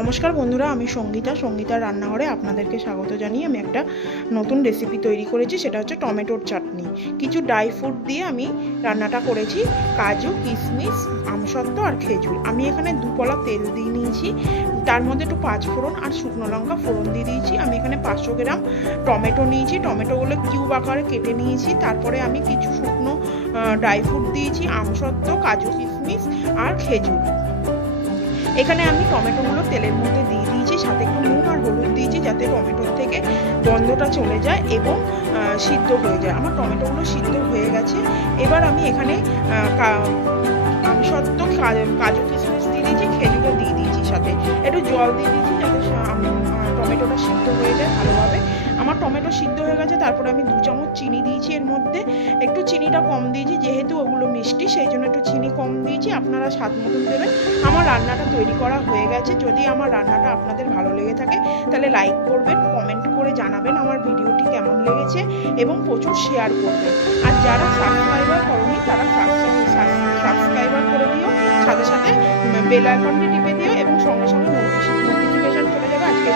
নমস্কার বন্ধুরা, আমি সঙ্গীতার রান্নাঘরে আপনাদেরকে স্বাগত জানিয়ে আমি একটা নতুন রেসিপি তৈরি করেছি। সেটা হচ্ছে টমেটোর চাটনি। কিছু ড্রাই ফ্রুট দিয়ে আমি রান্নাটা করেছি, কাজু, কিশমিশ, আমসত্ত্ব আর খেজুর। আমি এখানে 2 কলা তেল দিয়ে নিয়েছি, তার মধ্যে একটু 5 ফোড়ন আর শুকনো লঙ্কা ফোড়ন দিয়ে দিয়েছি। আমি এখানে 500 গ্রাম টমেটো নিয়েছি, টমেটোগুলো কিউব আকারে কেটে নিয়েছি। তারপরে আমি কিছু শুকনো ড্রাই ফ্রুট দিয়েছি, আমসত্ত্ব, কাজু, কিশমিশ আর খেজুর। এখানে আমি টমেটোগুলো তেলের মধ্যে দিয়ে দিয়েছি, সাথে একটু নুন আর হলুদ দিয়েছি যাতে টমেটোর থেকে গন্ধটা চলে যায় এবং সিদ্ধ হয়ে যায়। আমার টমেটোগুলো সিদ্ধ হয়ে গেছে। এবার আমি এখানে আমসত্ত্ব, কাজু, কিশমিশ দিয়ে দিয়েছি, খেজুরও দিয়ে দিয়েছি, সাথে একটু জল দিয়ে দিয়েছি যাতে টমেটোটা সিদ্ধ হয়ে যায় ভালোভাবে। আমার টমেটো সিদ্ধ হয়ে গেছে। তারপরে আমি 2 চামচ চিনি দিয়েছি এর মধ্যে। একটু চিনিটা কম দিয়েছি, যেহেতু ওগুলো মিষ্টি সেই জন্য একটু চিনি কম দিয়েছি। আপনারা স্বাদ মতন দেবেন। আমার রান্নাটা তৈরি করা হয়ে গেছে। যদি আমার রান্নাটা আপনাদের ভালো লেগে থাকে তাহলে লাইক করবেন, কমেন্ট করে জানাবেন আমার ভিডিওটি কেমন লেগেছে এবং প্রচুর শেয়ার করবেন। আর যারা সাবস্ক্রাইবার করেনি তারা সাবস্ক্রাইবার করে দিও, সাথে সাথে বেল আইকনটি টিপে দিও এবং সঙ্গে সঙ্গে নোটিফিকেশন চলে যাবে। আজকে